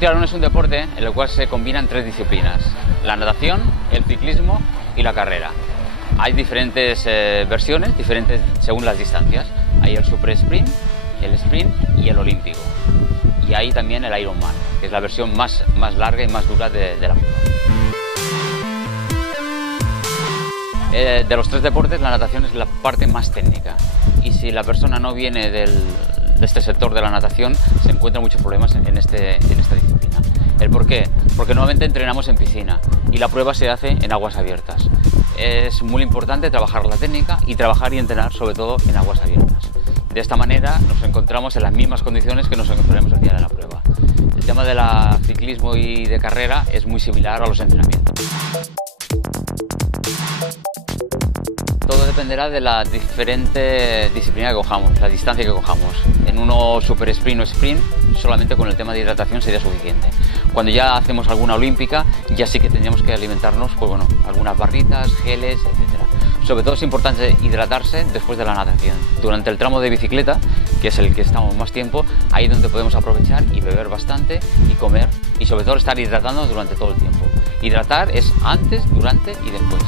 triatlón es un deporte en el cual se combinan tres disciplinas: la natación, el ciclismo y la carrera. Hay diferentes versiones, diferentes según las distancias. Hay el super sprint, el sprint y el olímpico. Y hay también el Ironman, que es la versión más larga y más dura de la prueba. De los tres deportes, la natación es la parte más técnica. Y si la persona no viene de este sector de la natación, se encuentran muchos problemas en esta disciplina. ¿El por qué? Porque normalmente entrenamos en piscina y la prueba se hace en aguas abiertas. Es muy importante trabajar la técnica y trabajar y entrenar sobre todo en aguas abiertas. De esta manera nos encontramos en las mismas condiciones que nos encontraremos el día de la prueba. El tema del ciclismo y de carrera es muy similar a los entrenamientos. Todo dependerá de la diferente disciplina que cojamos, la distancia que cojamos. En uno super sprint o sprint, solamente con el tema de hidratación sería suficiente. Cuando ya hacemos alguna olímpica, ya sí que tendríamos que alimentarnos, pues bueno, algunas barritas, geles, etc. Sobre todo es importante hidratarse después de la natación. Durante el tramo de bicicleta, que es el que estamos más tiempo, ahí es donde podemos aprovechar y beber bastante y comer y sobre todo estar hidratando durante todo el tiempo. Hidratar es antes, durante y después.